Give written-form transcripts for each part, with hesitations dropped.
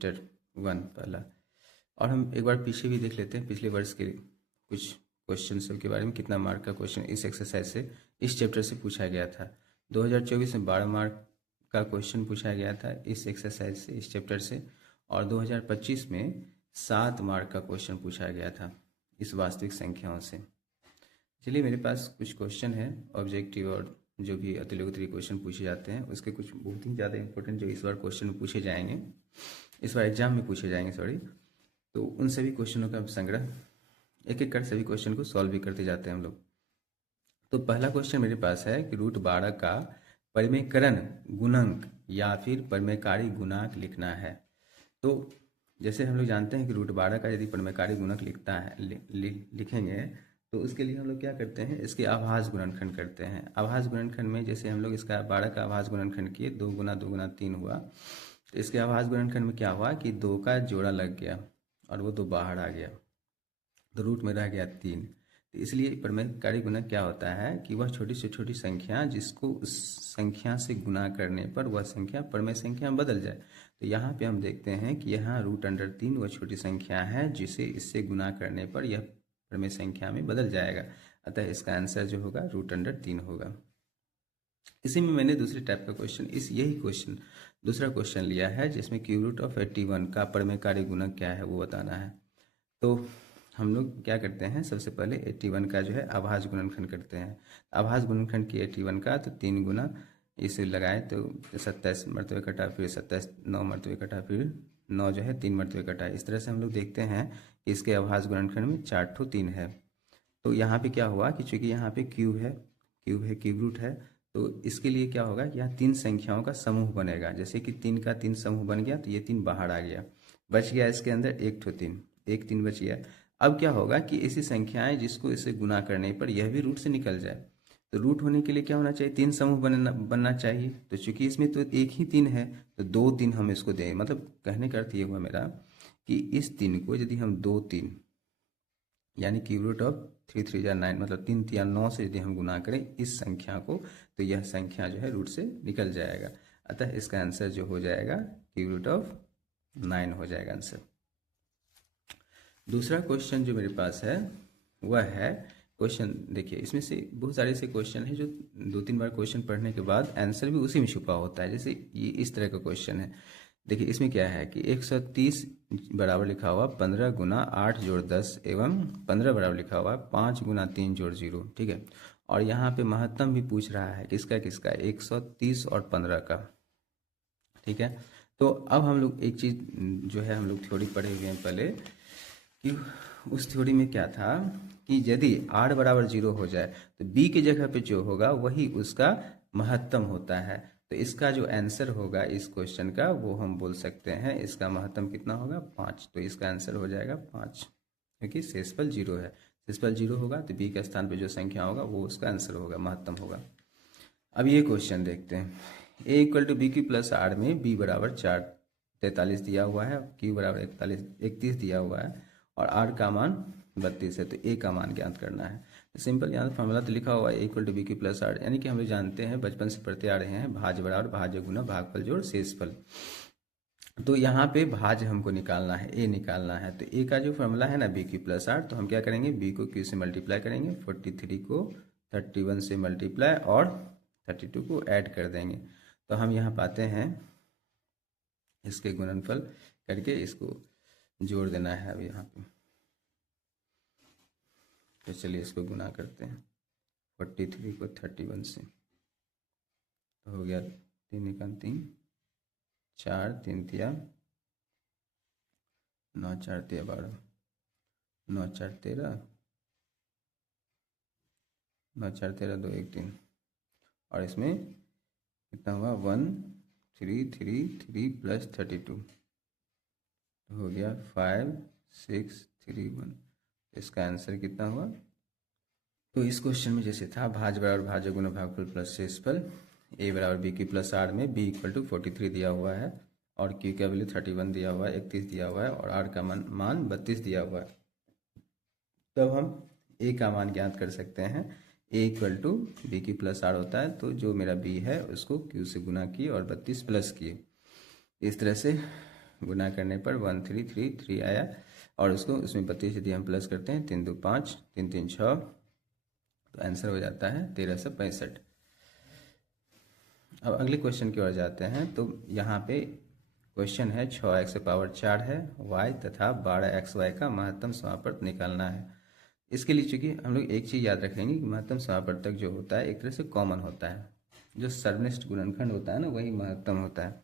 Chapter 1 पहला। और हम एक बार पीछे भी देख लेते हैं पिछले वर्ष के कुछ क्वेश्चन सब के बारे में, कितना मार्क का क्वेश्चन इस एक्सरसाइज से इस चैप्टर से पूछा गया था। 2024 में 12 मार्क का क्वेश्चन पूछा गया था इस एक्सरसाइज से, इस चैप्टर से। और 2025 में 7 मार्क का क्वेश्चन पूछा गया था इस वास्तविक संख्याओं से। चलिए, मेरे पास कुछ क्वेश्चन है ऑब्जेक्टिव और जो भी अतिलोकतरीय क्वेश्चन पूछे जाते हैं उसके कुछ बहुत ही ज़्यादा इंपॉर्टेंट जो इस बार क्वेश्चन पूछे जाएंगे, इस बार एग्जाम में पूछे जाएंगे, सॉरी। तो उन सभी क्वेश्चनों का संग्रह एक एक कर सभी क्वेश्चन को सॉल्व भी करते जाते हैं हम लोग। तो पहला क्वेश्चन मेरे पास है कि √12 का परिमेयकरण गुणक या फिर परिमेयकारी गुणांक लिखना है। तो जैसे हम लोग जानते हैं कि √12 का यदि परिमेयकारी गुणक लिखता है लिखेंगे तो उसके लिए हम लोग क्या करते हैं, इसके आभास गुणनखंड करते हैं। आभास गुणनखंड में जैसे हम लोग इसका 12 का आभास गुणनखंड किए, 2 गुना 2 गुना 3 हुआ। तो इसके आभास गुणनखंड में क्या हुआ कि 2 का जोड़ा लग गया और वो 2 बाहर आ गया, तो रूट में रह गया 3। तो इसलिए परिमेयकारी गुणक क्या होता है कि वह छोटी से छोटी संख्या जिसको उस संख्या से गुना करने पर वह संख्या परिमेय संख्या में बदल जाए। तो यहाँ पे हम देखते हैं कि यहाँ √3 वह छोटी संख्या है जिसे इससे गुना करने पर यह परिमेय संख्या में बदल जाएगा। अतः इसका आंसर जो होगा √3 होगा। इसी में मैंने दूसरे टाइप का क्वेश्चन यही क्वेश्चन दूसरा क्वेश्चन लिया है जिसमें √81 का परिमेयकारी गुणक क्या है वो बताना है। तो हम लोग क्या करते हैं, सबसे पहले 81 का जो है आभास गुणनखंड करते हैं। आभास गुणनखंड की 81 का तो 3 गुना इसे लगाए तो 27 मरतबे कटा, फिर 27 9 मरतबे कटा, फिर 9 जो है 3 मरतबे कटा। इस तरह से हम लोग देखते हैं कि इसके आभास गुणनखंड में 4 ठो 3 है। तो यहाँ पे क्या हुआ कि चूंकि यहाँ पे क्यूब रूट है, तो इसके लिए क्या होगा कि यहाँ 3 संख्याओं का समूह बनेगा। जैसे कि 3 का 3 समूह बन गया तो ये 3 बाहर आ गया, बच गया इसके अंदर 1 ठो 3, 1 3 बच गया। अब क्या होगा कि ऐसी संख्याएं जिसको इससे गुना करने पर यह भी रूट से निकल जाए। तो रूट होने के लिए क्या होना चाहिए, 3 समूह बनना चाहिए। तो चूंकि इसमें तो एक ही 3 है तो 2 3 हम इसको दें। मतलब कहने का अर्थ ये हुआ मेरा कि इस 3 को यदि हम 2 3 यानी क्यूब रूट ऑफ 3 3 या 9 मतलब 3 3 9 से यदि हम गुना करें इस संख्या को तो यह संख्या जो है रूट से निकल जाएगा। अतः इसका आंसर जो हो जाएगा क्यूब रूट ऑफ 9 हो जाएगा आंसर। दूसरा क्वेश्चन जो मेरे पास है वह है क्वेश्चन, देखिए इसमें से बहुत सारे ऐसे क्वेश्चन है जो 2-3 बार क्वेश्चन पढ़ने के बाद आंसर भी उसी में छुपा होता है। जैसे ये इस तरह का क्वेश्चन है, देखिए इसमें क्या है कि 130 बराबर लिखा हुआ 15 गुना 8 जोड़ 10 एवं 15 बराबर लिखा हुआ 5 गुना 3 जोड़ 0, ठीक है। और यहाँ पे महत्तम भी पूछ रहा है किसका 130 और 15 का, ठीक है। तो अब हम लोग एक चीज़ जो है हम लोग थ्योरी पढ़े हुए हैं पहले कि उस थ्योरी में क्या था कि यदि r बराबर 0 हो जाए तो b की जगह पे जो होगा वही उसका महत्तम होता है। तो इसका जो आंसर होगा इस क्वेश्चन का वो हम बोल सकते हैं इसका महत्तम कितना होगा 5। तो इसका आंसर हो जाएगा 5, क्योंकि शेषफल 0 है। शेषफल 0 होगा तो b के स्थान पे जो संख्या होगा वो उसका आंसर होगा, महत्तम होगा। अब ये क्वेश्चन देखते हैं, a = b³ + r में b बराबर 4 43 दिया हुआ है, q बराबर 31 दिया हुआ है और r का मान 32 है। तो a का मान ज्ञात करना है। तो सिंपल यहाँ फॉर्मूला तो लिखा हुआ है a = b³ + r, यानी कि हम लोग जानते हैं बचपन से पढ़ते आ रहे हैं भाज्य बराबर भाज्य गुना भागफल जोड़ शेषफल। तो यहाँ पे भाज्य हमको निकालना है, a निकालना है। तो a का जो फॉर्मूला है ना b³ + r, तो हम क्या करेंगे b को q से मल्टीप्लाई करेंगे, 43 को 31 से मल्टीप्लाई और 32 को ऐड कर देंगे। तो हम यहाँ पाते हैं इसके गुणनफल करके इसको जोड़ देना है। अब यहाँ पे तो चलिए इसको गुना करते हैं 43 को 31 से, तो हो गया 3 × 3 4 3 तिया 9 4 तिया 12 9 4 13 9 4 13 2 1 3 और इसमें कितना हुआ 1 3 3 3 + 32 हो गया 5 6 3 1। इसका आंसर कितना हुआ। तो इस क्वेश्चन में जैसे था भाज्य बराबर भाज्य गुना भागफल प्लस शेषफल, a बराबर b³ + r में b = 43 दिया हुआ है और q का वैल्यू 31 दिया हुआ है, 31 दिया हुआ है और r का मान 32 दिया हुआ है। तब हम a का मान ज्ञात कर सकते हैं। a = b³ + r होता है, तो जो मेरा b है उसको q से गुना किए और 32 प्लस किए। इस तरह से गुना करने पर 1333 आया, और उसको उसमें 32 यदि हम प्लस करते हैं 3 2 5 3 3 6, तो आंसर हो जाता है 1365। अब अगले क्वेश्चन की ओर जाते हैं। तो यहाँ पे क्वेश्चन है 6x⁴ है y तथा 12xy का महत्तम समापवर्त निकालना है। इसके लिए चूंकि हम लोग एक चीज़ याद रखेंगे कि महत्तम समापवर्तक जो होता है एक तरह से कॉमन होता है, जो सर्वनिष्ठ गुणनखंड होता है ना वही महत्तम होता है।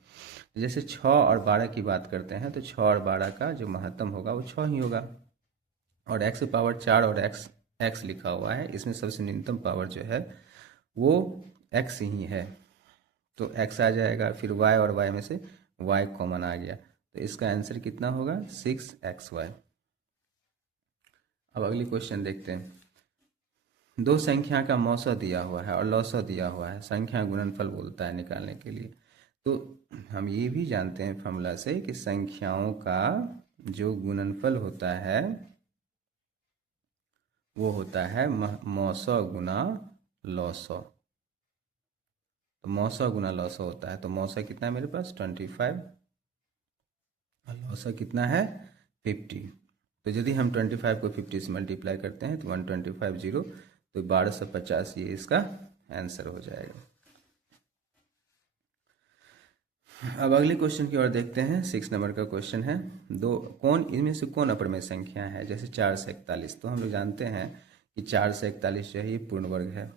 जैसे 6 और 12 की बात करते हैं तो 6 और 12 का जो महत्तम होगा वो 6 ही होगा, और x⁴ और x लिखा हुआ है, इसमें सबसे न्यूनतम पावर जो है वो x ही है, तो x आ जाएगा। फिर y और y में से y कॉमन आ गया, तो इसका आंसर कितना होगा 6xy। अब अगली क्वेश्चन देखते हैं। दो संख्या का मौसा दिया हुआ है और लौसा दिया हुआ है, संख्या गुणनफल बोलता है निकालने के लिए। तो हम ये भी जानते हैं फॉर्मूला से कि संख्याओं का जो गुणनफल होता है वो होता है मौसा गुना लौसा। तो मौसा गुना लौसा होता है, तो मौसा कितना है मेरे पास 25 और लौसा कितना है 50। तो यदि हम 25 को 50 से मल्टीप्लाई करते हैं तो 125 0, तो 1250 ये इसका आंसर हो जाएगा। अब अगले क्वेश्चन की ओर देखते हैं। 6 नंबर का क्वेश्चन है, इनमें से कौन अपरमेय संख्या है। जैसे 4 से 41, तो हम लोग जानते हैं कि 4 से 41 जो है ये पूर्ण वर्ग है।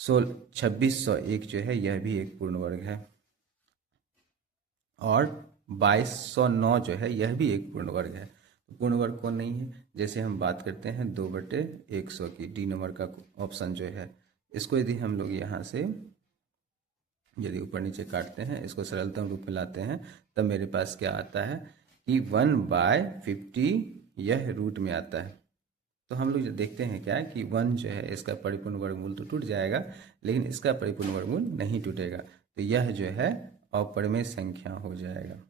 2601 जो है यह भी एक पूर्ण वर्ग है, और 2209 जो है यह भी एक पूर्ण वर्ग है। तो पूर्ण वर्ग कौन नहीं है, जैसे हम बात करते हैं 2/100 की, डी नंबर का ऑप्शन जो है, इसको यदि हम लोग यहाँ से यदि ऊपर नीचे काटते हैं, इसको सरलतम रूप में लाते हैं, तब मेरे पास क्या आता है कि 1/50 यह रूट में आता है। तो हम लोग जो देखते हैं क्या कि 1 जो है इसका परिपूर्ण वर्गमूल तो टूट जाएगा, लेकिन इसका परिपूर्ण वर्गमूल नहीं टूटेगा, तो यह जो है अपरमेय संख्या हो जाएगा।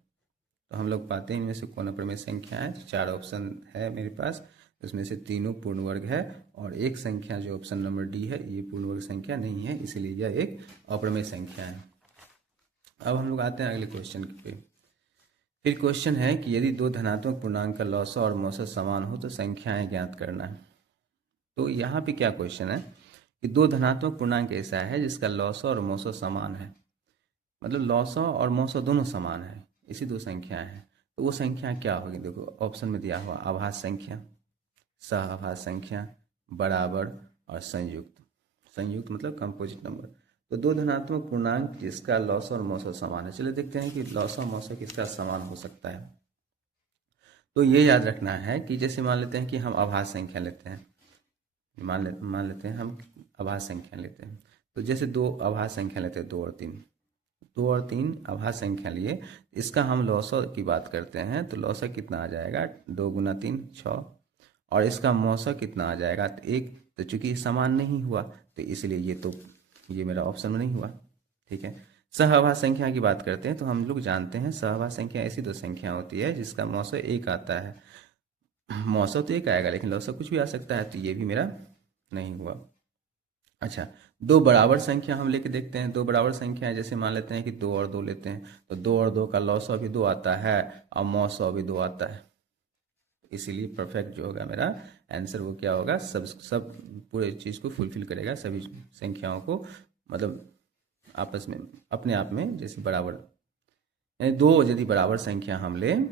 तो हम लोग पाते हैं इनमें से कौन अपरमेय संख्या है। तो 4 ऑप्शन है मेरे पास, उसमें से तीनों पूर्ण वर्ग है, और एक संख्या जो ऑप्शन नंबर डी है ये पूर्ण वर्ग संख्या नहीं है, इसीलिए यह एक अपरमेय संख्या है। अब हम लोग आते हैं अगले क्वेश्चन पे। फिर क्वेश्चन है कि यदि दो धनात्मक पूर्णांक का लौसा और मौसा समान हो तो संख्याएं ज्ञात करना है। तो यहाँ पे क्या क्वेश्चन है कि दो धनात्मक पूर्णांक ऐसा है जिसका लौसा और मौसा समान है, मतलब लौसा और मौसा दोनों समान है, इसी दो संख्याएं हैं, तो वो संख्या क्या होगी। देखो ऑप्शन में दिया हुआ आभास संख्या, सहआभास संख्या, बराबर और संयुक्त। संयुक्त मतलब कंपोजिट नंबर। तो दो धनात्मक पूर्णांक जिसका लौसा और मौसा समान है, चलिए देखते हैं कि लौसा और मौसा किसका समान हो सकता है। तो ये याद रखना है कि जैसे मान लेते हैं कि हम आभास संख्या लेते हैं, मान लेते हैं हम आभास संख्या लेते हैं, तो जैसे दो आभास संख्या लेते हैं 2 और 3, 2 और 3 आभास संख्या लिए, इसका हम लौसा की बात करते हैं, तो लौसा कितना आ जाएगा 2 × 3 6, और इसका मौसा कितना आ जाएगा 1। तो चूंकि समान नहीं हुआ तो इसलिए ये मेरा ऑप्शन में नहीं हुआ, ठीक है। सहआभास संख्या की बात करते हैं, तो हम लोग जानते हैं सहआभास संख्या ऐसी दो संख्या होती है जिसका मौसा 1 आता है। मौसा तो 1 आएगा लेकिन लौसा कुछ भी आ सकता है, तो ये भी मेरा नहीं हुआ। अच्छा, दो बराबर संख्या हम लेके देखते हैं। दो बराबर संख्या है, जैसे मान लेते हैं कि 2 और 2 लेते हैं, तो 2 और 2 का लौसा भी 2 आता है और मौसा भी 2 आता है, इसीलिए परफेक्ट जो होगा मेरा आंसर वो क्या होगा, सब पूरे चीज़ को फुलफिल करेगा, सभी संख्याओं को, मतलब आपस में अपने आप में जैसे बराबर, यानी दो यदि बराबर संख्या हम लें,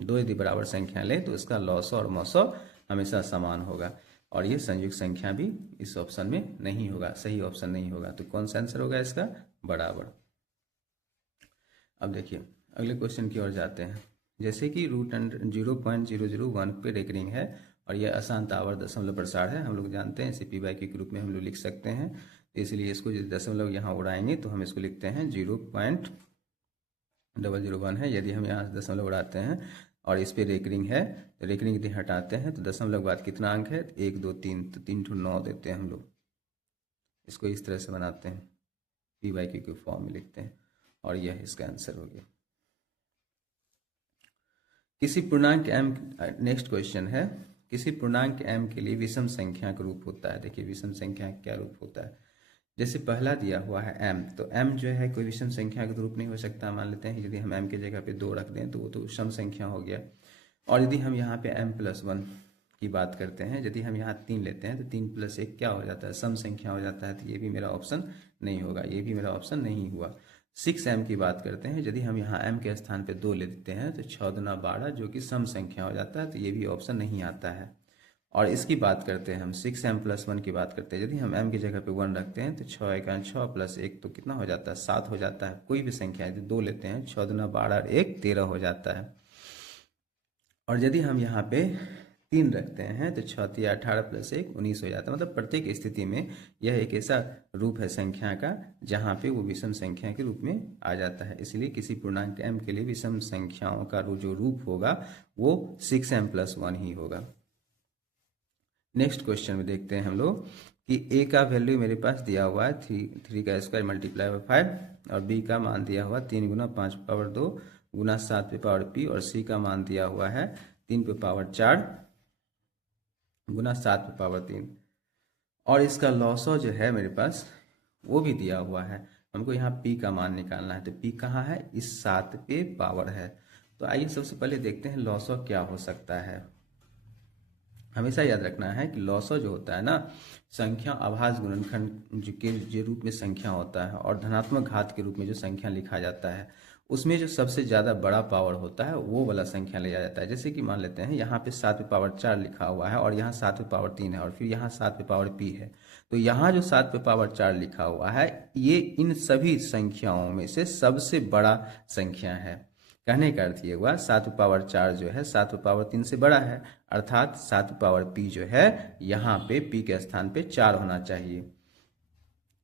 दो यदि बराबर संख्या लें तो इसका लौसा और मौसा हमेशा समान होगा, और ये संयुक्त संख्या भी इस ऑप्शन में नहीं होगा, सही ऑप्शन नहीं होगा। तो कौन सा आंसर होगा इसका, बराबर। अब देखिए अगले क्वेश्चन की ओर जाते हैं। जैसे कि √0.001 पे रेकरिंग है और यह अशांत आवर्त दशमलव प्रसार है, हम लोग जानते हैं इसे पी/क्यू के रूप में हम लोग लिख सकते हैं, तो इसलिए इसको यदि दशमलव यहाँ उड़ाएंगे तो हम इसको लिखते हैं 0.001 है। यदि हम यहाँ दशमलव उड़ाते हैं और इस पर रेकरिंग है, तो रेकरिंग यदि हटाते हैं तो दशमलव के बाद कितना अंक है 1 2 3, तो 3 ठो 9 देते हैं हम लोग। इसको इस तरह से बनाते हैं, पी/क्यू के फॉर्म में लिखते हैं, और यह इसका आंसर हो गया। किसी पूर्णांक m, नेक्स्ट क्वेश्चन है, किसी पूर्णांक m के लिए विषम संख्या का रूप होता है। देखिए विषम संख्या क्या रूप होता है, जैसे पहला दिया हुआ है m, तो m जो है कोई विषम संख्या का रूप नहीं हो सकता। मान लेते हैं यदि हम m की जगह पे 2 रख दें तो वो तो सम संख्या हो गया। और यदि हम यहाँ पे m+1 की बात करते हैं, यदि हम यहाँ 3 लेते हैं तो 3+1 क्या हो जाता है, सम संख्या हो जाता है। तो ये भी मेरा ऑप्शन नहीं होगा, ये भी मेरा ऑप्शन नहीं हुआ। 6m की बात करते हैं, यदि हम यहाँ m के स्थान पे 2 ले देते हैं तो 6 दूना 12 जो कि सम संख्या हो जाता है। तो ये भी ऑप्शन नहीं आता है। और इसकी बात करते हैं हम 6m+1 की बात करते हैं, यदि हम m की जगह पे 1 रखते हैं तो 6 एका 6 प्लस 1 तो कितना हो जाता है, 7 हो जाता है। कोई भी संख्या यदि 2 लेते हैं, 6 दूना 12 और 1 13 हो जाता है। और यदि हम यहाँ पे 3 रखते हैं तो 6 3 18 प्लस 1 19 हो जाता है। मतलब प्रत्येक स्थिति में यह एक ऐसा रूप है संख्या का जहाँ पे वो विषम संख्या के रूप में आ जाता है। इसलिए किसी पूर्णांक m के लिए विषम संख्याओं का जो रूप होगा वो 6m+1 ही होगा। नेक्स्ट क्वेश्चन में देखते हैं हम लोग कि a का वैल्यू मेरे पास दिया हुआ है 3 का स्क्वायर मल्टीप्लाई बाई 5 और b का मान दिया हुआ 3 गुना 5 पावर 2 गुना 7 पे पावर p और c का मान दिया हुआ है 3 पे पावर 4 गुना 7 पे पावर 3। और इसका लॉसो जो है मेरे पास वो भी दिया हुआ है। हमको यहाँ p का मान निकालना है। तो p कहाँ है, इस 7 पे पावर है। तो आइए सबसे पहले देखते हैं लॉसो क्या हो सकता है। हमेशा याद रखना है कि लॉसो जो होता है ना, संख्या आभास गुणनखंड जो रूप में संख्या होता है और धनात्मक घात के रूप में जो संख्या लिखा जाता है, उसमें जो सबसे ज़्यादा बड़ा पावर होता है वो वाला संख्या लिया जाता है। जैसे कि मान लेते हैं यहाँ पे 7 पे पावर 4 लिखा हुआ है और यहाँ 7 पे पावर 3 है और फिर यहाँ 7 पे पावर p है। तो यहाँ जो 7 पे पावर 4 लिखा हुआ है ये इन सभी संख्याओं में से सबसे बड़ा संख्या है। कहने का अर्थ ये हुआ 7 पे पावर 4 जो है 7 पे पावर 3 से बड़ा है, अर्थात 7 पे पावर p जो है यहाँ पे p के स्थान पे 4 होना चाहिए।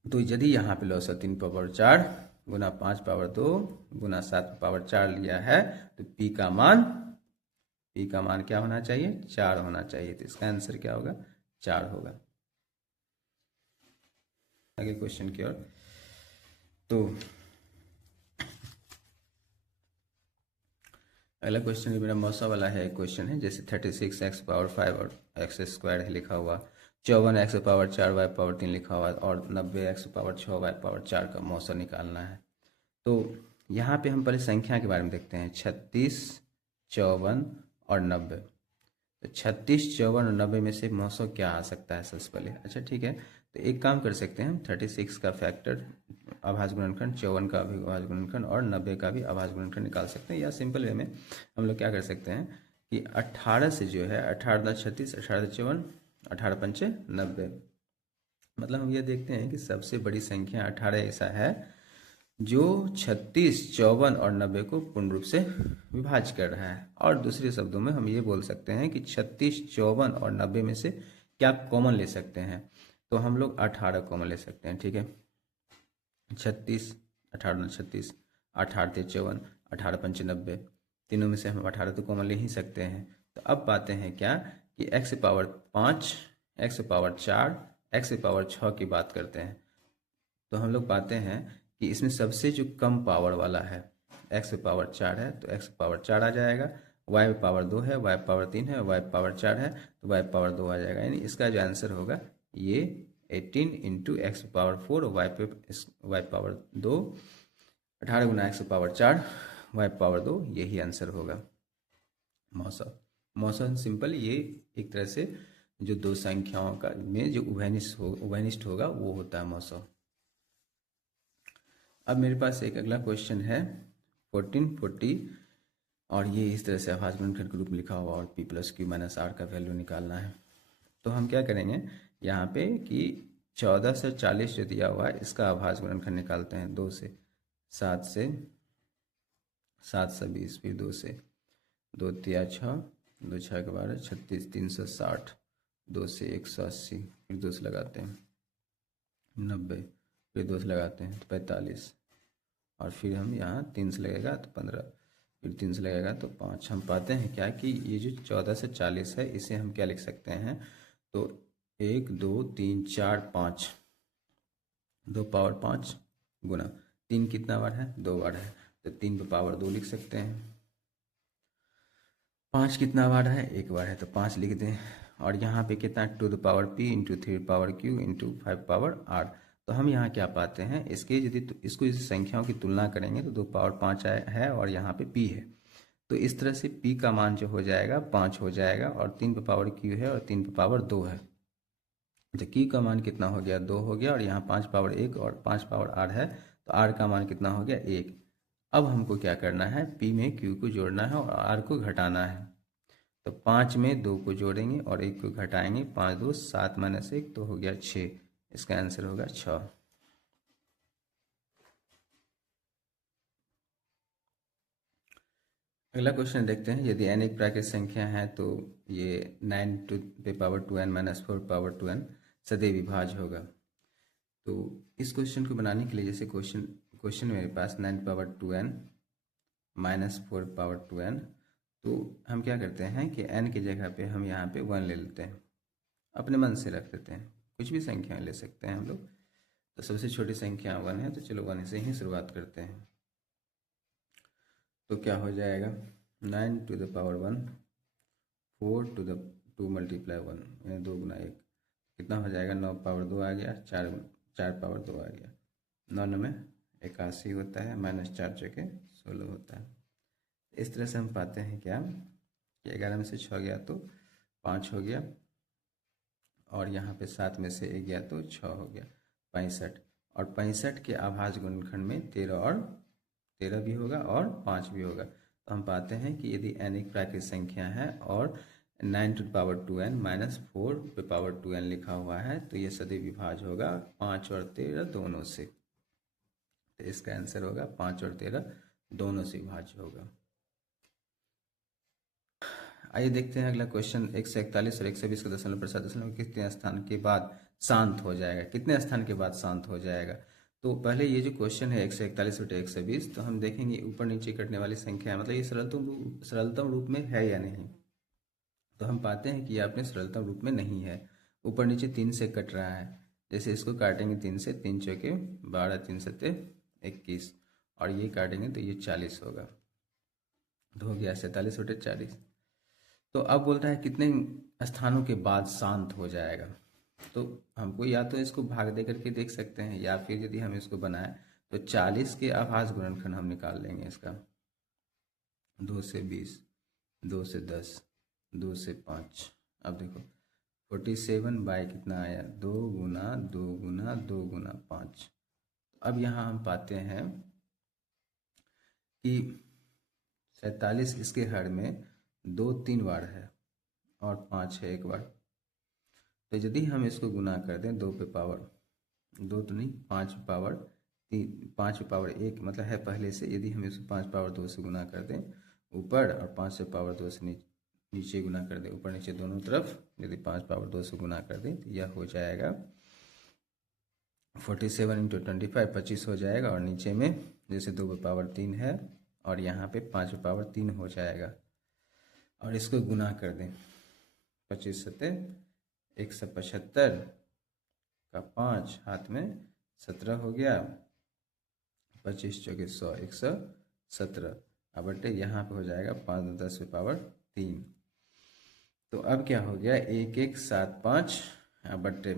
तो यदि यहाँ पे लॉस 3 पावर 4 गुना 5 पावर 2 गुना 7 पावर 4 लिया है तो p का मान क्या होना चाहिए, 4 होना चाहिए। तो इसका आंसर क्या होगा, 4 होगा। आगे क्वेश्चन की ओर। तो अगला क्वेश्चन मेरा मौसा वाला है। क्वेश्चन है जैसे 36x पावर 5 और x स्क्वायर है लिखा हुआ, 54x पावर 4 y पावर 3 लिखा हुआ और 90x पावर 6 y पावर 4 का मौसा निकालना है। तो यहाँ पे हम पहले संख्या के बारे में देखते हैं, 36, 54 और 90। तो 36, 54 और 90 में से मौसा क्या आ सकता है सबसे पहले। अच्छा ठीक है, तो एक काम कर सकते हैं, 36 का फैक्टर आभास गुणनखंड, 54 का भी आभास गुणनखंड और 90 का भी आभास गुणनखंड निकाल सकते हैं। या सिंपल वे में हम लोग क्या कर सकते हैं कि 18 से जो है 18 36, 18 54, 18 पंचे 90। मतलब हम ये देखते हैं कि सबसे बड़ी संख्या 18 ऐसा है जो 36, 54 और 90 को पूर्ण रूप से विभाज्य कर रहा है। और दूसरे शब्दों में हम ये बोल सकते हैं कि 36, 54 और 90 में से क्या कॉमन ले सकते हैं। तो हम लोग 18 कॉमन ले सकते हैं। ठीक है, 36, 18 36, 18 54, 18 पंचे 90, तीनों में से हम 18 तो कॉमन ले ही सकते हैं। तो अब पाते हैं क्या कि x power 5, x power 4, x power 6 की बात करते हैं। तो हम लोग पाते हैं कि इसमें सबसे जो कम पावर वाला है x पावर 4 है, तो x पावर 4 आ जाएगा। y पावर 2 है, y पावर 3 है, y पावर 4 है तो y पावर 2 आ जाएगा। यानी इसका जो आंसर होगा ये 18 into X power 4 Y power 2, 18 गुना एक्स पावर 4 वाई पावर 2, यही आंसर होगा मौसा सिंपल। ये एक तरह से जो दो संख्याओं का में जो उभयनिष्ठ होगा वो होता है मौसा। अब मेरे पास एक अगला क्वेश्चन है 1440 और ये इस तरह से आभास गुणनखंड के रूप में लिखा हुआ और p plus Q minus R का वैल्यू निकालना है। तो हम क्या करेंगे यहाँ पे कि 14 से 40 जो दिया हुआ है इसका आभास गुणनखंड निकालते हैं। 2 से 7 से 7 से 20, फिर 2 से 2 तिया 6, 2 6 के 12, 36, 360, 2 से 180, फिर 2 से लगाते हैं 90, फिर 2 से लगाते हैं तो 45, और फिर हम यहाँ 3 से लगेगा तो 15, फिर 3 से लगेगा तो 5। हम पाते हैं क्या कि ये जो 14 से 40 है इसे हम क्या लिख सकते हैं, तो 1 2 3 4 5, 2 पावर 5 गुना 3 कितना बार है, 2 बार है तो 3 पे पावर 2 लिख सकते हैं। 5 कितना बार है, 1 बार है तो 5 लिख दें। और यहाँ पे कितना 2 the power p into 3 power q into 5 power r, तो हम यहाँ क्या पाते हैं, इसके यदि इसको इस संख्याओं की तुलना करेंगे तो 2 पावर 5 है और यहाँ पे p है। तो इस तरह से p का मान जो हो जाएगा 5 हो जाएगा, और 3 पे पावर q है और 3 पे पावर 2 है। तो q का मान कितना हो गया, 2 हो गया, और यहाँ 5 पावर 1 और 5 पावर r है, तो r का मान कितना हो गया, 1। अब हमको क्या करना है, p में q को जोड़ना है और r को घटाना है। तो 5 में 2 को जोड़ेंगे और 1 को घटाएंगे, 5 2 7 माइनस 1 तो हो गया 6। इसका आंसर होगा 6। अगला क्वेश्चन देखते हैं। यदि n एक प्राकृतिक संख्या है तो ये 9 टू पे power 2n minus 4 power 2n सदैव विभाज्य होगा। तो इस क्वेश्चन को बनाने के लिए, जैसे क्वेश्चन मेरे पास 9 power 2n minus 4 power 2n, तो हम क्या करते हैं कि n की जगह पे हम यहाँ पे 1 ले लेते हैं, अपने मन से रख देते हैं, कुछ भी संख्या ले सकते हैं हम लोग। तो सबसे छोटी संख्या 1 है, तो चलो 1 से ही शुरुआत करते हैं। तो क्या हो जाएगा, 9 to the power 1, 4 to the 2 multiply 1, यानी 2 गुना 1, कितना हो जाएगा, 9 पावर 2 आ गया, 4 पावर 2 आ गया, 9 में 81 होता है, माइनस 4 चौके 16 होता है। इस तरह से हम पाते हैं क्या कि 11 में से 6 गया तो 5 हो गया, और यहाँ पे 7 में से 1 गया तो 6 हो गया, 65। और 65 के अभाज्य गुणनखंड में 13 भी होगा और 5 भी होगा। तो हम पाते हैं कि यदि n एक प्राकृतिक संख्या है और 9 टू पावर 2n माइनस 4 पे पावर 2n लिखा हुआ है, तो ये सदैव विभाज्य होगा 5 और 13 दोनों से। तो इसका आंसर होगा 5 और 13 दोनों से विभाज्य होगा। आइए देखते हैं अगला क्वेश्चन। 141 और 120 का दशमलव प्रसाद दशमलव कितने स्थान के बाद शांत हो जाएगा, कितने स्थान के बाद शांत हो जाएगा। तो पहले ये जो क्वेश्चन है 141 बटे 120, तो हम देखेंगे ऊपर नीचे कटने वाली संख्या है, मतलब ये सरलतम रूप में है या नहीं। तो हम पाते हैं कि ये अपने सरलतम रूप में नहीं है, ऊपर नीचे 3 से कट रहा है। जैसे इसको काटेंगे 3 से, 3 चौके 12, 3 सत्ते 21, और ये काटेंगे तो ये 40 होगा, तो हो गया 47 बटे 40। तो अब बोल रहा है कितने स्थानों के बाद शांत हो जाएगा। तो हमको या तो इसको भाग दे करके देख सकते हैं, या फिर यदि हम इसको बनाएं तो 40 के अभाज्य गुणनखंड हम निकाल लेंगे इसका। 2 से 20, 2 से 10, 2 से 5। अब देखो 47 बाई कितना आया, 2 गुना 2 गुना 2 गुना 5। अब यहाँ हम पाते हैं कि 47 इसके हर में 2 3 बार है और 5 है 1 बार। तो यदि हम इसको गुना कर दें 2 पे पावर 2 तो नहीं, 5 पावर 3, 5 पावर 1 मतलब है पहले से। यदि हम इसको 5 पावर 2 से गुना कर दें ऊपर, और 5 से पावर 2 से नीचे गुना कर दें, ऊपर नीचे दोनों तरफ, यदि 5 पावर 2 से गुना कर दें तो यह हो जाएगा 47 इंटू 25, 25 हो जाएगा। और नीचे में जैसे 2 पे पावर 3 है और यहाँ पे 5 पे पावर 3 हो जाएगा, और इसको गुना कर दें 25 सत्ते 175 का 5, हाथ में 17 हो गया, 25 चौके 100, 117। अब बटे यहाँ पे हो जाएगा 5 10 पे पावर 3। तो अब क्या हो गया, 1175 बटे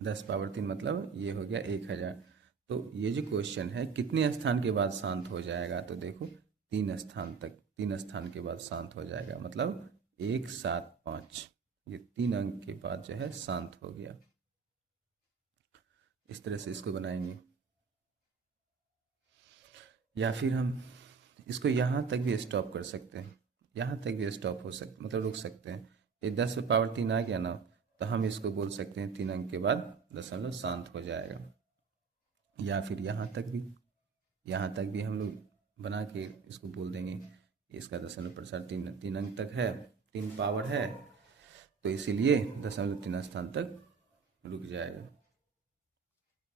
10 पावर 3, मतलब ये हो गया 1000। तो ये जो क्वेश्चन है कितने स्थान के बाद शांत हो जाएगा, तो देखो 3 स्थान तक, 3 स्थान के बाद शांत हो जाएगा, मतलब 175, ये 3 अंक के बाद जो है शांत हो गया। इस तरह से इसको बनाएंगे, या फिर हम इसको यहाँ तक भी स्टॉप कर सकते हैं, यहाँ तक भी स्टॉप हो सकता, मतलब रुक सकते हैं। ये 10 पे पावर 3 आ गया ना, तो हम इसको बोल सकते हैं 3 अंक के बाद दशमलव शांत हो जाएगा। या फिर यहाँ तक भी हम लोग बना के इसको बोल देंगे इसका दशमलव प्रसार 3 अंक तक है, 3 पावर है, तो इसीलिए 0.3 स्थान तक रुक जाएगा।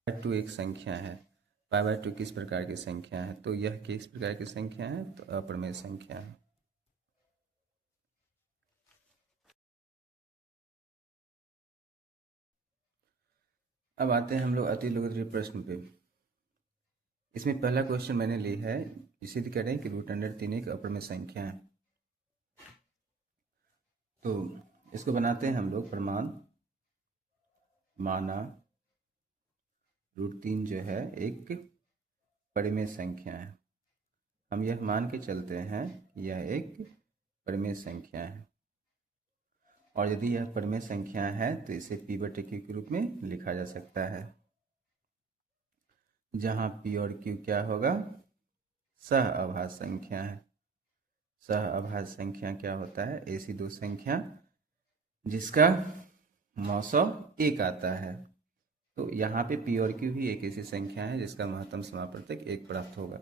2 एक संख्या है, π/2 किस प्रकार की संख्या है, तो यह किस प्रकार की संख्या है, तो अप्रमेय संख्या है। अब आते हैं हम लोग अति लघुत्तरीय प्रश्न पे। इसमें पहला क्वेश्चन मैंने लिया है, सिद्ध करें कि √3 एक अप्रमेय संख्या है। तो इसको बनाते हैं हम लोग प्रमाण, माना, √3 जो है एक परिमेय संख्या है। हम यह मान के चलते हैं कि यह एक परिमेय संख्या है, और यदि यह परिमेय संख्या है तो इसे p/q के रूप में लिखा जा सकता है, जहाँ p और q क्या होगा, सह अभाज्य संख्या है। सह अभाज्य संख्या क्या होता है, ऐसी दो संख्या जिसका मौसम एक आता है। तो यहाँ पे p और q भी एक ऐसी संख्या है जिसका महत्तम समापवर्तक एक प्राप्त होगा।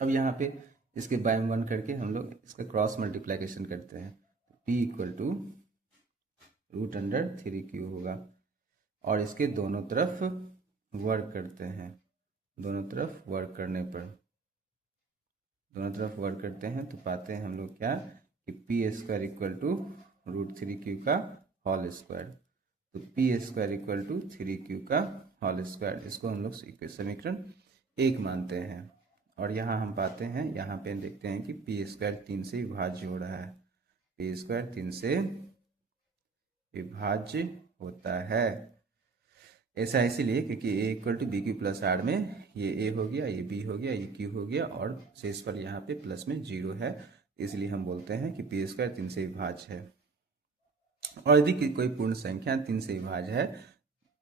अब यहाँ पे इसके बाय वन करके हम लोग इसका क्रॉस मल्टीप्लिकेशन करते हैं। p = √3q होगा, और इसके दोनों तरफ वर्ग करते हैं। दोनों तरफ वर्ग करते हैं तो पाते हैं हम लोग क्या कि p² = √3q का होल स्क्वायर। तो p² = 3q का होल स्क्वायर, इसको हम लोग समीकरण 1 मानते हैं। और यहाँ हम पाते हैं, यहाँ पे देखते हैं कि p² 3 से विभाज्य हो रहा है। p² 3 से विभाज्य होता है। ऐसा इसीलिए क्योंकि a = bq + r में ये a हो गया, ये b हो गया, ये q हो गया, और शेष पर यहाँ पे प्लस में 0 है, इसलिए हम बोलते हैं कि p² 3 से विभाज्य है। और यदि कोई पूर्ण संख्या 3 से विभाज्य है,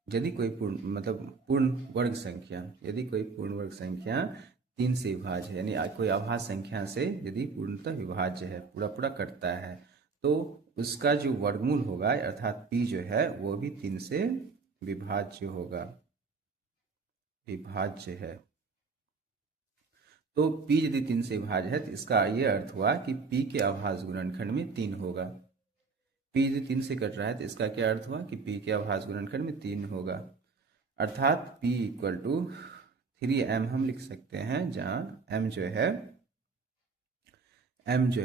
यदि कोई पूर्ण वर्ग संख्या, यदि कोई पूर्ण वर्ग संख्या 3 से विभाज्य है, यानी कोई अभाज्य संख्या से यदि पूर्णतः विभाज्य है, पूरा कटता है, तो उसका जो वर्गमूल होगा अर्थात p जो है वो भी 3 से विभाज्य होगा, विभाज्य है। तो p यदि 3 से विभाज्य है तो इसका ये अर्थ हुआ कि p के अभाज्य गुणनखंड में 3 होगा। p यदि 3 से कट रहा है तो इसका क्या अर्थ हुआ कि p के अभाज्य गुणनखंड में 3 होगा, अर्थात p = 3m हम लिख सकते हैं, जहाँ m जो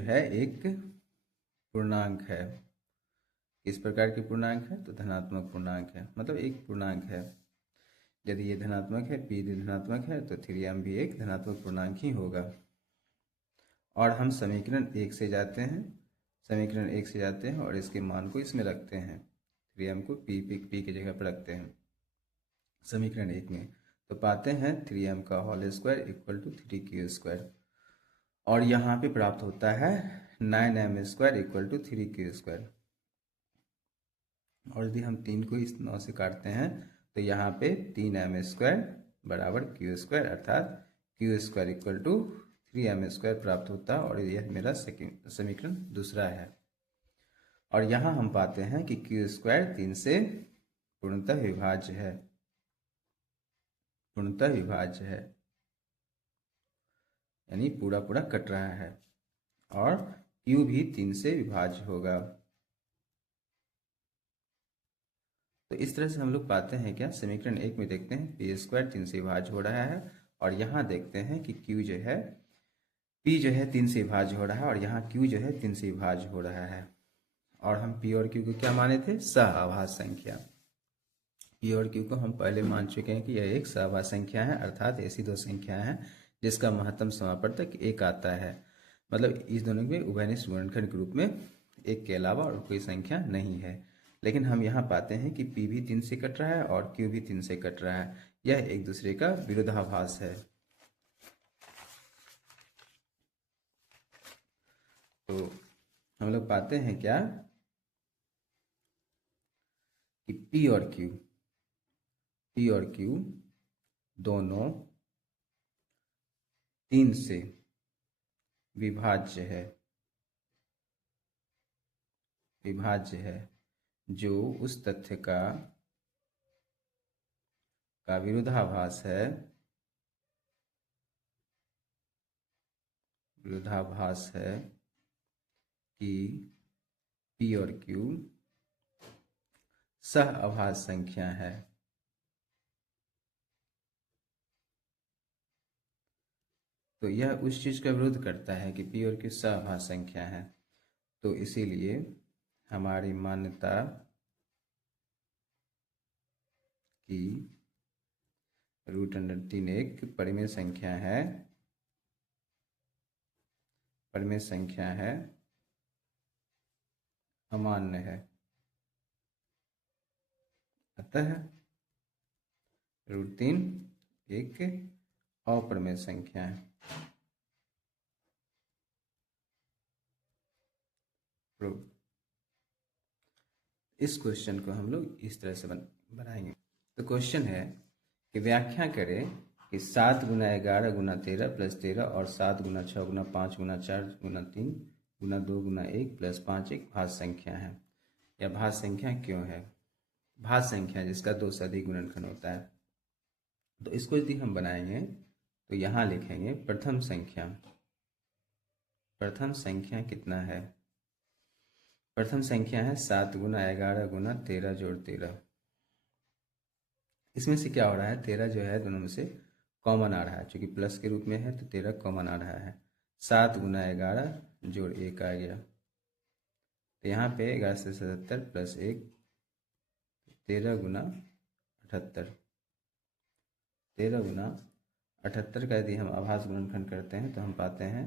है एक पूर्णांक है। किस प्रकार के पूर्णांक है, तो धनात्मक पूर्णांक है, मतलब एक पूर्णांक है। यदि ये धनात्मक है, p यदि धनात्मक है, तो 3m भी एक धनात्मक पूर्णांक ही होगा। और हम समीकरण 1 से जाते हैं, और इसके मान को इसमें रखते हैं। 3m को p की जगह पर रखते हैं समीकरण 1 में, तो पाते हैं 3m का होल स्क्वायर = 3q², और यहाँ पे प्राप्त होता है 9m² = 3q²। और यदि हम 3 को इस 9 से काटते हैं तो यहाँ पे 3m² = q², अर्थात q² = 3m² प्राप्त होता है, और यह मेरा समीकरण दूसरा है। और यहाँ हम पाते हैं कि q² 3 से पूर्णतः विभाज्य है, यानी पूरा कट रहा है, और q भी 3 से विभाज्य होगा। तो इस तरह से हम लोग पाते हैं क्या, समीकरण 1 में देखते हैं p² 3 से विभाज्य हो रहा है, और यहाँ देखते हैं कि p जो है 3 से विभाज्य हो रहा है, और यहाँ q जो है 3 से विभाज्य हो रहा है। और हम p और q को क्या माने थे, सह अभाज्य संख्या। p और q को हम पहले मान चुके हैं कि यह एक सह अभाज्य संख्या है, अर्थात ऐसी दो संख्या है जिसका महत्तम समापवर्तक एक आता है, मतलब इस दोनों में उभयनिष्ठ गुणनखंड के रूप में एक के अलावा और कोई संख्या नहीं है। लेकिन हम यहाँ पाते हैं कि p भी 3 से कट रहा है और q भी 3 से कट रहा है, यह एक दूसरे का विरोधाभास है। तो हम लोग पाते हैं क्या कि p और q दोनों 3 से विभाज्य है, जो उस तथ्य का विरोधाभास है कि p और q सह अभाज्य संख्या है। तो यह उस चीज का विरोध करता है कि p और q सह अभाज्य संख्या है, तो इसीलिए हमारी मान्यता कि √3 एक परिमेय संख्या है, अमान्य है। अतः √3 एक अप्रमेय संख्या है। प्रूव। इस क्वेश्चन को हम लोग इस तरह से बनाएंगे। तो क्वेश्चन है कि व्याख्या करें कि 7 गुना 11 गुना 13 प्लस 13 और 7 गुना 6 गुना 5 गुना 4 गुना 3 गुना 2 गुना 1 प्लस 5 एक भाज्य संख्या है। यह भाज्य संख्या क्यों है? भाज्य संख्या जिसका 2 से अधिक गुणनखंड होता है। तो इसको यदि हम बनाएंगे तो यहाँ लिखेंगे प्रथम संख्या। प्रथम संख्या कितना है? प्रथम संख्या है 7 गुना 11 गुना 13 जोड़ 13। इसमें से क्या हो रहा है? 13 जो है दोनों में से कॉमन आ रहा है, चूंकि प्लस के रूप में है तो 13 कॉमन आ रहा है। 7 गुना 11 जोड़ 1 आ गया, तो यहाँ पे 11 से 77 प्लस 1 13 गुना 78। 13 गुना 78 का यदि हम आभाज्य गुणनखंड करते हैं तो हम पाते हैं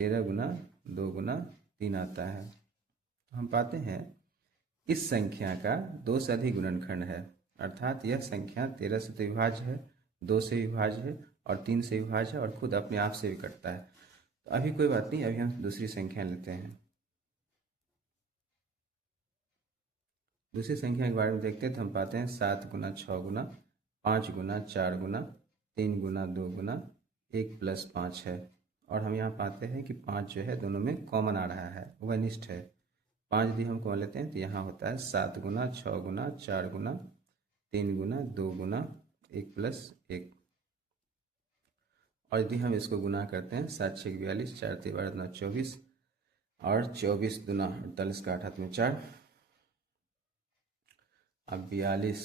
13 गुना 2 गुना 3 आता है। तो हम पाते हैं इस संख्या का 2 से अधिक गुणनखंड है, अर्थात यह संख्या 13 से तो विभाज्य है, 2 से विभाज्य है और 3 से विभाज्य है और खुद अपने आप से भी कटता है। तो अभी कोई बात नहीं, अभी हम दूसरी संख्या लेते हैं। दूसरी संख्या के बारे में देखते हैं तो हम पाते हैं 7 गुना 6 गुना 5 गुना 4 गुना 3 गुना 2 गुना 1 प्लस 5 है। और हम यहाँ पाते हैं कि 5 जो है दोनों में कॉमन आ रहा है, वनिष्ठ है। 5 यदि हम कॉमन लेते हैं तो यहाँ होता है 7 गुना 6 गुना 4 गुना 3 गुना 2 गुना 1 प्लस 1। और यदि हम इसको गुना करते हैं 7 6 42 4 3 12 9 24 और 24 दुना 48 का 8 में 4, अब 42,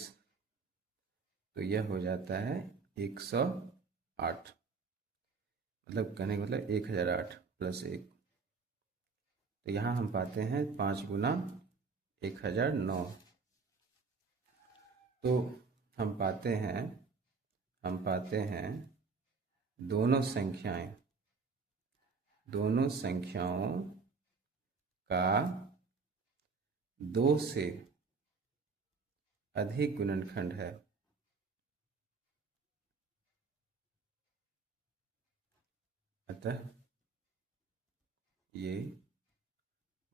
तो यह हो जाता है 108, मतलब कहने का मतलब 1008 प्लस 1। तो यहाँ हम पाते हैं 5 गुना 1009। तो हम पाते हैं दोनों संख्याओं का 2 से अधिक गुणनखंड है। अतः ये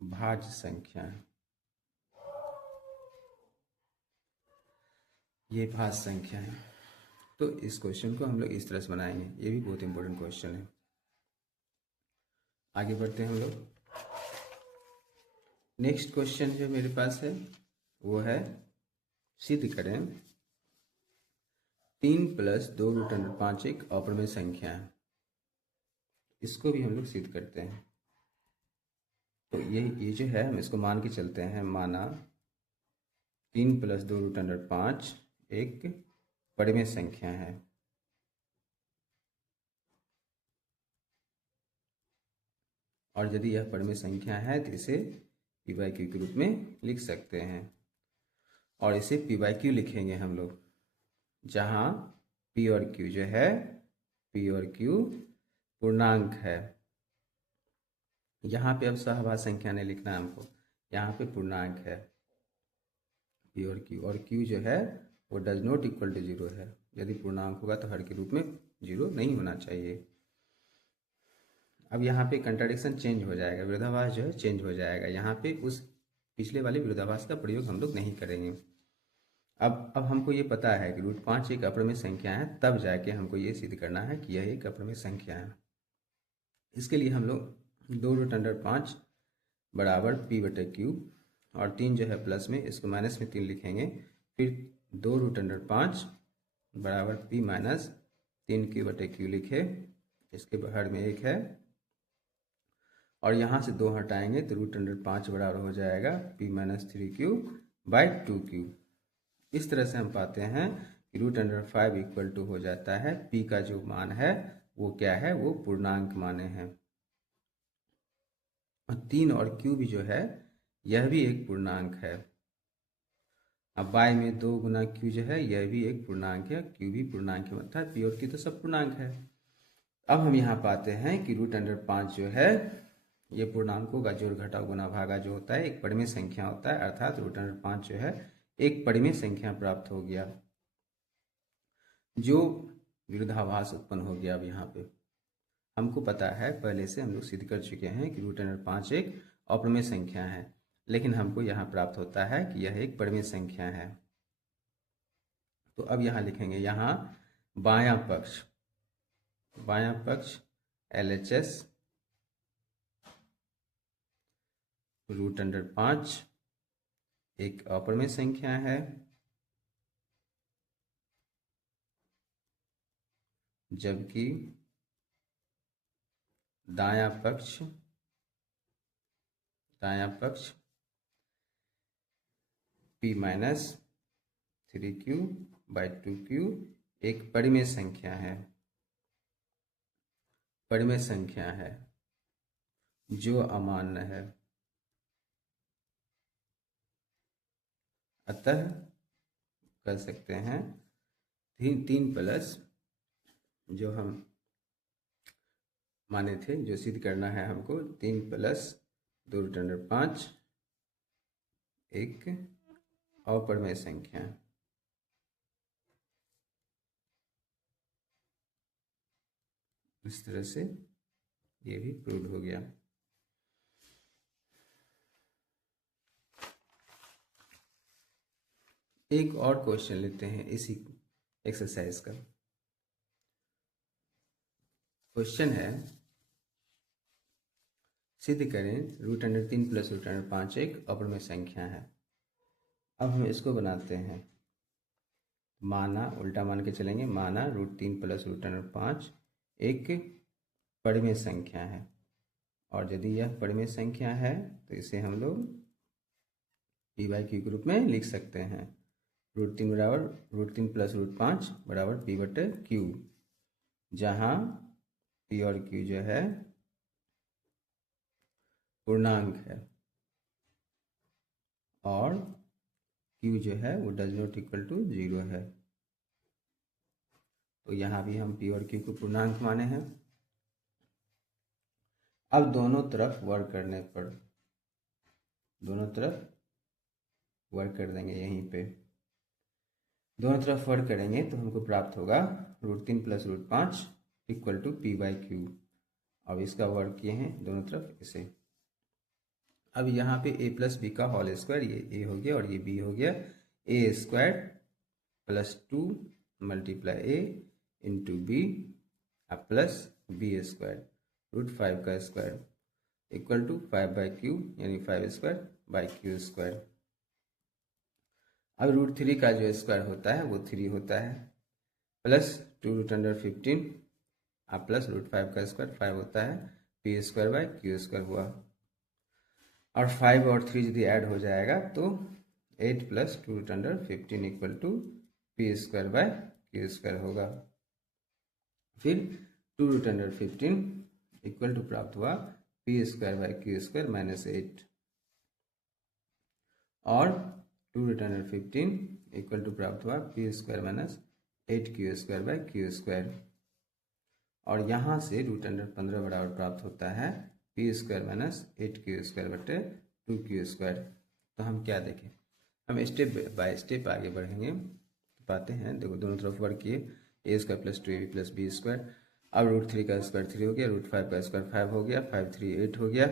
भाज्य संख्या है। ये भाज्य संख्या है। तो इस क्वेश्चन को हम लोग इस तरह से बनाएंगे। ये भी बहुत इंपॉर्टेंट क्वेश्चन है। आगे बढ़ते हैं हम लोग। नेक्स्ट क्वेश्चन जो मेरे पास है वो है, सिद्ध करें 3 प्लस 2 रूट अंडर 5 एक अप्रमेय संख्या है। इसको भी हम लोग सिद्ध करते हैं। तो ये जो है हम इसको मान के चलते हैं। माना 3 प्लस 2 रूट अंडर 5 एक परिमेय संख्या है। और यदि यह परिमेय संख्या है तो इसे p बाई क्यू के रूप में लिख सकते हैं। और इसे p बाई क्यू लिखेंगे हम लोग, जहाँ p और q जो है, p और q पूर्णांक है। यहाँ पे अब सहभाज्य संख्या नहीं लिखना है हमको, यहाँ पे पूर्णांक है p और q। और q जो है वो डज नॉट इक्वल टू 0 है। यदि पूर्णांक होगा तो हर के रूप में 0 नहीं होना चाहिए। अब यहाँ पे कंट्राडिक्शन चेंज हो जाएगा, विरोधाभास जो है चेंज हो जाएगा। यहाँ पे उस पिछले वाले विरोधाभास का प्रयोग हम लोग नहीं करेंगे। अब हमको ये पता है कि √5 एक अप्रमेय संख्या है, तब जाके हमको ये सिद्ध करना है कि यह एक अप्रमेय संख्या है। इसके लिए हम लोग 2 रूट अंडर 5 बराबर p बटे क्यू, और 3 जो है प्लस में, इसको माइनस में 3 लिखेंगे। फिर 2 रूट अंडर 5 बराबर p माइनस 3 क्यू बटे क्यू लिखे, इसके बाहर में 1 है और यहाँ से 2 हटाएंगे तो रूट अंडर 5 बराबर हो जाएगा p minus 3q by 2q। इस तरह से हम पाते हैं कि रूट अंडर 5 इक्वल टू हो जाता है p का जो मान है वो क्या है, वो पूर्णांक माने हैं। 3 और q भी जो है यह भी एक पूर्णांक है। अब बाय में 2 गुना q जो है यह भी एक पूर्णांक है, q भी पूर्णांक है, मतलब p और q तो सब पूर्णांक है। अब हम यहाँ पाते हैं कि रूट अंडर 5 जो है ये पूर्णांकों का जोड़ घटाव गुना भागा जो होता है एक परिमेय संख्या होता है, अर्थात रूट अंडर 5 जो है एक परिमेय संख्या प्राप्त हो गया, जो विरोधाभास उत्पन्न हो गया। अब यहाँ पे हमको पता है, पहले से हम लोग सिद्ध कर चुके हैं कि √5 एक अपरिमेय संख्या है, लेकिन हमको यहाँ प्राप्त होता है कि यह एक परिमेय संख्या है। तो अब यहाँ लिखेंगे, यहाँ बायां पक्ष LHS √5 एक अपरिमेय संख्या है, जबकि दायां पक्ष P-3Q/2Q एक परिमेय संख्या है, जो अमान्य है। अतः कर सकते हैं 3 प्लस जो हम माने थे, जो सिद्ध करना है हमको, 3 प्लस 2√5 एक अपरिमेय संख्या। इस तरह से ये भी प्रूव हो गया। एक और क्वेश्चन लेते हैं इसी एक्सरसाइज का। क्वेश्चन है, सिद्ध करें √3 प्लस √5 एक अपरिमेय संख्या है। अब हम इसको बनाते हैं, माना, उल्टा मान के चलेंगे, माना √3 प्लस √5 एक परिमेय संख्या है, और यदि यह परिमेय संख्या है तो इसे हम लोग P/Q के रूप में लिख सकते हैं। √3 प्लस √5 बराबर P/Q, जहाँ P और Q जो है पूर्णांक है, और Q जो है वो डज नॉट इक्वल टू 0 है। तो यहाँ भी हम P और Q को पूर्णांक माने हैं। अब दोनों तरफ वर्क करने पर, दोनों तरफ वर्क कर देंगे, यहीं पे दोनों तरफ वर्क करेंगे तो हमको प्राप्त होगा √3 प्लस √5 इक्वल टू P/Q। अब इसका वर्क किए हैं दोनों तरफ इसे। अब यहाँ पे a प्लस बी का होल स्क्वायर, ये a हो गया और ये b हो गया, a² plus 2 multiply a into b plus b² √5 का स्क्वायर इक्वल टू 5/Q, यानी 5²/Q²। अब √3 का जो स्क्वायर होता है वो 3 होता है, प्लस 2√15 प्लस √5 का स्क्वायर 5 होता है, P²/Q² हुआ। और 5 और 3 यदि ऐड हो जाएगा तो 8 प्लस 2√15 इक्वल टू P²/Q² होगा। फिर 2√15 इक्वल टू प्राप्त हुआ P²/Q² माइनस 8, और 2√15 इक्वल टू प्राप्त हुआ P² माइनस 8Q²/Q²। और यहाँ से √15 बराबर प्राप्त होता है P² माइनस 8Q²/2Q²। तो हम क्या देखें, हम स्टेप बाय स्टेप आगे बढ़ेंगे तो पाते हैं। देखो, दोनों तरफ वर्क किए, a² plus 2ab plus b²। अब √3 का स्क्वायर 3 हो गया, √5 का स्क्वायर 5 हो गया, 5 3 8 हो गया,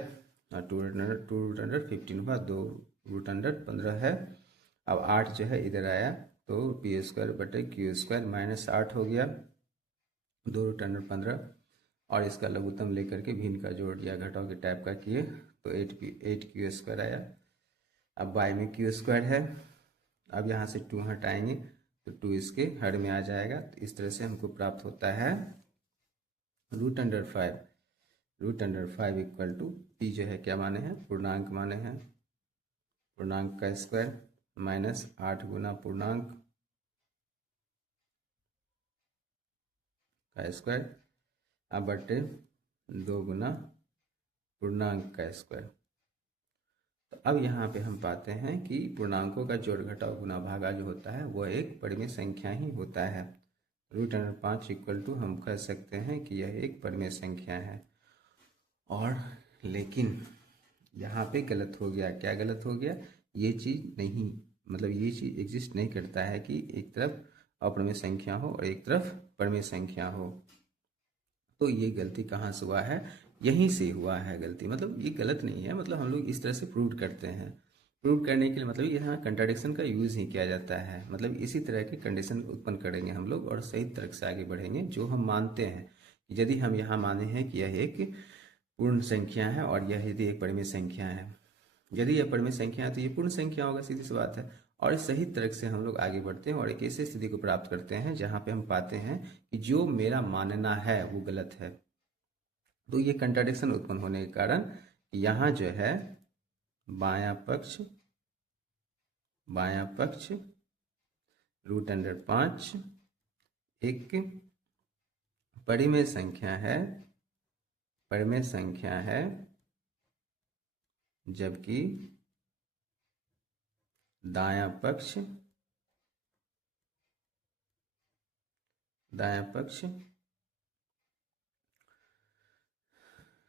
और 2√15 हुआ, 2√15 है। अब 8 जो है इधर आया तो P²/Q² माइनस 8 हो गया, 2√15, और इसका लघुत्तम लेकर के भिन्न का जोड़ या घटाव के टाइप का किए तो 8Q² आया। अब y में Q² है, अब यहाँ से 2 हटाएंगे तो 2 इसके हर में आ जाएगा। तो इस तरह से हमको प्राप्त होता है √5 इक्वल टू P जो है क्या माने हैं, पूर्णांक माने हैं, पूर्णांक का स्क्वायर माइनस 8 गुना पूर्णांक का स्क्वायर अब बटे 2 गुना पूर्णांक का स्क्वायर। तो अब यहाँ पे हम पाते हैं कि पूर्णांकों का जोड़ घटाव गुना भागा जो होता है वह एक परिमेय संख्या ही होता है। √5 इक्वल टू हम कह सकते हैं कि यह एक परिमेय संख्या है। और लेकिन यहाँ पे गलत हो गया, क्या गलत हो गया, ये चीज़ नहीं मतलब ये चीज़ एग्जिस्ट नहीं करता है कि एक तरफ अपरिमेय संख्या हो और एक तरफ परिमेय संख्या हो। तो ये गलती कहाँ से हुआ है, यहीं से हुआ है गलती। मतलब ये गलत नहीं है, मतलब हम लोग इस तरह से प्रूव करते हैं। प्रूव करने के लिए मतलब यहाँ कंट्राडिक्शन का यूज़ ही किया जाता है। मतलब इसी तरह के कंडीशन उत्पन्न करेंगे हम लोग और सही तर्क से आगे बढ़ेंगे। जो हम मानते हैं कि यदि हम यहाँ माने हैं कि यह एक पूर्ण संख्या है और यह यदि एक परिमेय संख्या है, यदि यह परिमेय संख्या है तो ये पूर्ण संख्या होगा, सीधी सी बात है। और इस सही तर्क से हम लोग आगे बढ़ते हैं और एक ऐसी स्थिति को प्राप्त करते हैं जहाँ पे हम पाते हैं कि जो मेरा मानना है वो गलत है। तो ये कंट्राडिक्शन उत्पन्न होने के कारण यहाँ जो है बायां पक्ष √5 एक परिमेय संख्या है, जबकि दायां पक्ष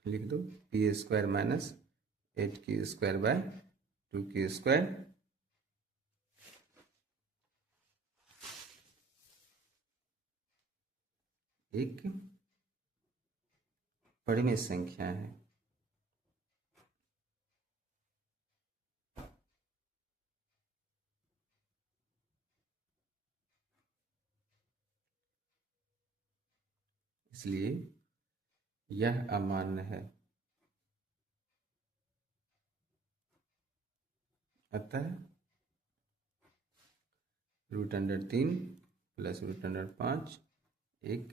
लिख दो p² - 8q² एक परिमेय संख्या है। इसलिए यह अमान्य है। अतः √3 + √5 एक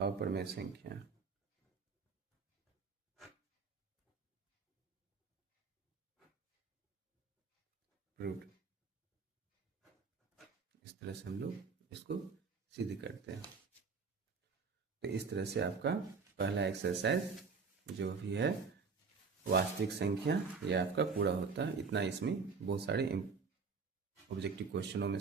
अपरिमेय संख्या। प्रूव्ड। इस तरह से हम लोग इसको सिद्ध करते हैं। तो इस तरह से आपका पहला एक्सरसाइज जो भी है वास्तविक संख्या, यह आपका पूरा होता है। इतना इसमें बहुत सारे ऑब्जेक्टिव क्वेश्चनों में